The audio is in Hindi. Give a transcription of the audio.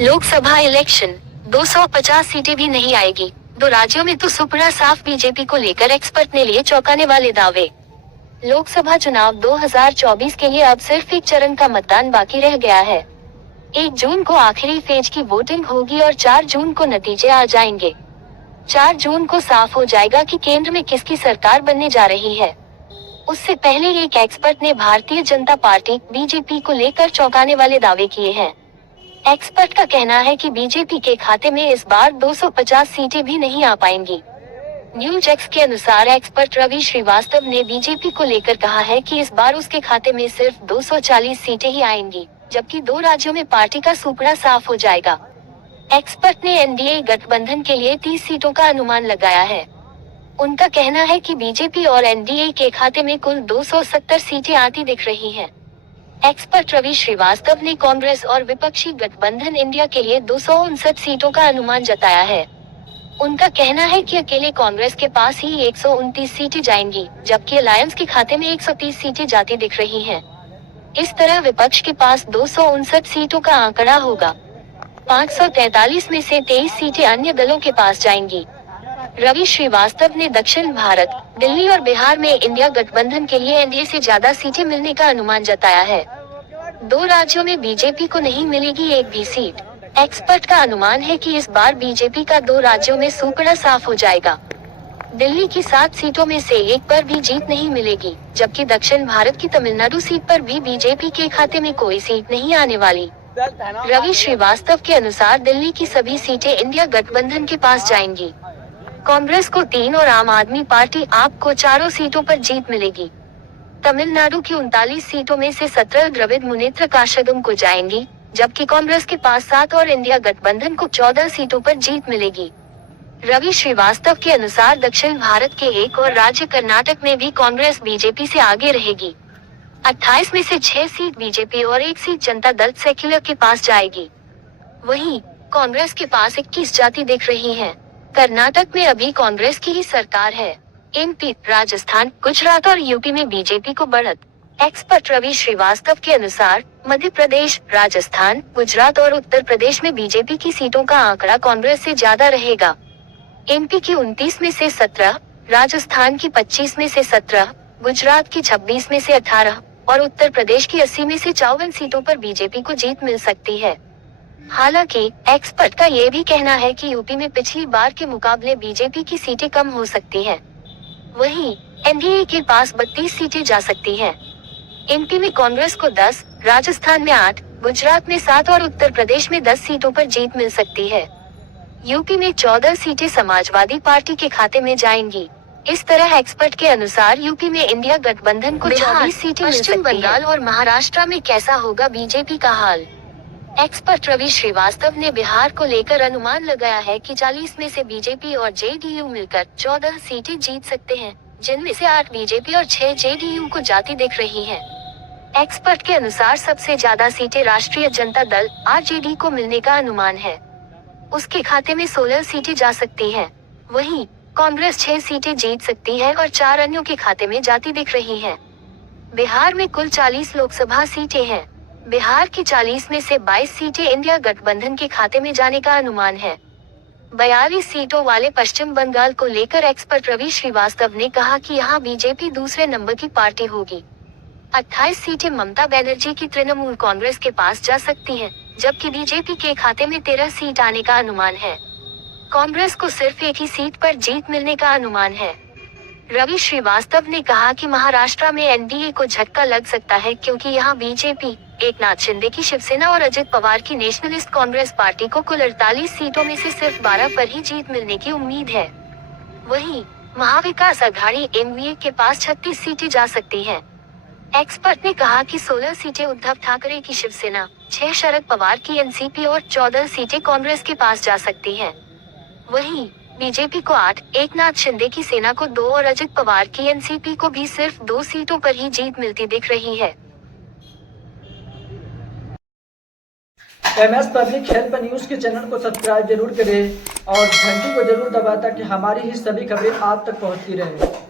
लोकसभा इलेक्शन 250 सीटें भी नहीं आएगी। दो राज्यों में तो सुपड़ा साफ। बीजेपी को लेकर एक्सपर्ट ने लिए चौंकाने वाले दावे। लोकसभा चुनाव 2024 के लिए अब सिर्फ एक चरण का मतदान बाकी रह गया है। 1 जून को आखिरी फेज की वोटिंग होगी और 4 जून को नतीजे आ जाएंगे। 4 जून को साफ हो जाएगा कि केंद्र में किसकी सरकार बनने जा रही है। उससे पहले एक एक्सपर्ट ने भारतीय जनता पार्टी बीजेपी को लेकर चौंकाने वाले दावे किए हैं। एक्सपर्ट का कहना है कि बीजेपी के खाते में इस बार 250 सीटें भी नहीं आ पाएंगी। न्यूज एक्स के अनुसार एक्सपर्ट रवि श्रीवास्तव ने बीजेपी को लेकर कहा है कि इस बार उसके खाते में सिर्फ 240 सीटें ही आएंगी, जबकि 2 राज्यों में पार्टी का सुपड़ा साफ हो जाएगा। एक्सपर्ट ने एनडीए गठबंधन के लिए 30 सीटों का अनुमान लगाया है। उनका कहना है कि बीजेपी और एनडीए के खाते में कुल 270 सीटें आती दिख रही हैं। एक्सपर्ट रवि श्रीवास्तव ने कांग्रेस और विपक्षी गठबंधन इंडिया के लिए 259 सीटों का अनुमान जताया है। उनका कहना है कि अकेले कांग्रेस के पास ही 129 सीटें जाएंगी, जबकि अलायंस के खाते में 130 सीटें जाती दिख रही हैं। इस तरह विपक्ष के पास 259 सीटों का आंकड़ा होगा। 543 में से 23 सीटें अन्य दलों के पास जाएंगी। रवि श्रीवास्तव ने दक्षिण भारत, दिल्ली और बिहार में इंडिया गठबंधन के लिए एनडीए से ज्यादा सीटें मिलने का अनुमान जताया है। 2 राज्यों में बीजेपी को नहीं मिलेगी एक भी सीट। एक्सपर्ट का अनुमान है कि इस बार बीजेपी का 2 राज्यों में सुपड़ा साफ हो जाएगा। दिल्ली की 7 सीटों में से 1 पर भी जीत नहीं मिलेगी, जबकि दक्षिण भारत की तमिलनाडु सीट पर भी बीजेपी के खाते में कोई सीट नहीं आने वाली। रवि श्रीवास्तव के अनुसार दिल्ली की सभी सीटें इंडिया गठबंधन के पास जाएंगी। कांग्रेस को 3 और आम आदमी पार्टी आप को 4 सीटों पर जीत मिलेगी। तमिलनाडु की 39 सीटों में से 17 द्रविड़ मुनेत्र काशगम को जाएंगी, जबकि कांग्रेस के पास 7 और इंडिया गठबंधन को 14 सीटों पर जीत मिलेगी। रवि श्रीवास्तव के अनुसार दक्षिण भारत के एक और राज्य कर्नाटक में भी कांग्रेस बीजेपी से आगे रहेगी। 28 में से 6 सीट बीजेपी और 1 सीट जनता दल सेक्युलर के पास जाएगी। वहीं कांग्रेस के पास 21 जाति दिख रही हैं। कर्नाटक में अभी कांग्रेस की ही सरकार है। एमपी, राजस्थान, गुजरात और यूपी में बीजेपी को बढ़त। एक्सपर्ट रवि श्रीवास्तव के अनुसार मध्य प्रदेश, राजस्थान, गुजरात और उत्तर प्रदेश में बीजेपी की सीटों का आंकड़ा कांग्रेस से ज्यादा रहेगा। एमपी की 29 में से 17, राजस्थान की 25 में से 17, गुजरात की 26 में से 18 और उत्तर प्रदेश की 80 में से 54 सीटों पर बीजेपी को जीत मिल सकती है। हालांकि एक्सपर्ट का ये भी कहना है कि यूपी में पिछली बार के मुकाबले बीजेपी की सीटें कम हो सकती हैं। वहीं एनडीए के पास 32 सीटें जा सकती हैं। एमपी में कांग्रेस को 10, राजस्थान में 8, गुजरात में 7 और उत्तर प्रदेश में 10 सीटों पर जीत मिल सकती है। यूपी में 14 सीटें समाजवादी पार्टी के खाते में जाएंगी। इस तरह एक्सपर्ट के अनुसार यूपी में इंडिया गठबंधन को 24 सीटें मिल सकती हैं। पश्चिम बंगाल और महाराष्ट्र में कैसा होगा बीजेपी का हाल? एक्सपर्ट रवि श्रीवास्तव ने बिहार को लेकर अनुमान लगाया है कि 40 में से बीजेपी और जेडीयू मिलकर 14 सीटें जीत सकते हैं, जिनमें से 8 बीजेपी और 6 जेडीयू को जाती दिख रही हैं। एक्सपर्ट के अनुसार सबसे ज्यादा सीटें राष्ट्रीय जनता दल आरजेडी को मिलने का अनुमान है। उसके खाते में 16 सीटें जा सकती हैं। वहीं कांग्रेस 6 सीटें जीत सकती है और 4 अन्यों के खाते में जाती दिख रही हैं। बिहार में कुल 40 लोकसभा सीटें हैं। बिहार की 40 में से 22 सीटें इंडिया गठबंधन के खाते में जाने का अनुमान है। 42 सीटों वाले पश्चिम बंगाल को लेकर एक्सपर्ट रवि श्रीवास्तव ने कहा कि यहाँ बीजेपी दूसरे नंबर की पार्टी होगी। 28 सीटें ममता बनर्जी की तृणमूल कांग्रेस के पास जा सकती हैं, जबकि बीजेपी के खाते में 13 सीट आने का अनुमान है। कांग्रेस को सिर्फ 1 ही सीट पर जीत मिलने का अनुमान है। रवि श्रीवास्तव ने कहा कि महाराष्ट्र में एनडीए को झटका लग सकता है, क्योंकि यहाँ बीजेपी, एकनाथ शिंदे की शिवसेना और अजित पवार की नेशनलिस्ट कांग्रेस पार्टी को कुल 48 सीटों में से सिर्फ 12 पर ही जीत मिलने की उम्मीद है। वहीं महाविकास अघाड़ी एमवीए के पास 36 सीटें जा सकती हैं। एक्सपर्ट ने कहा कि 16 सीटें उद्धव ठाकरे की शिवसेना, 6 शरद पवार की एनसीपी और 14 सीटें कांग्रेस के पास जा सकती हैं। वहीं बीजेपी को 8, एकनाथ शिंदे की सेना को 2 और अजित पवार की एनसीपी को भी सिर्फ 2 सीटों पर ही जीत मिलती दिख रही है। MS पब्लिक हेल्प न्यूज के चैनल को सब्सक्राइब जरूर करें और घंटी को जरूर दबाएं ताकि हमारी ही सभी खबरें आप तक पहुंचती रहें।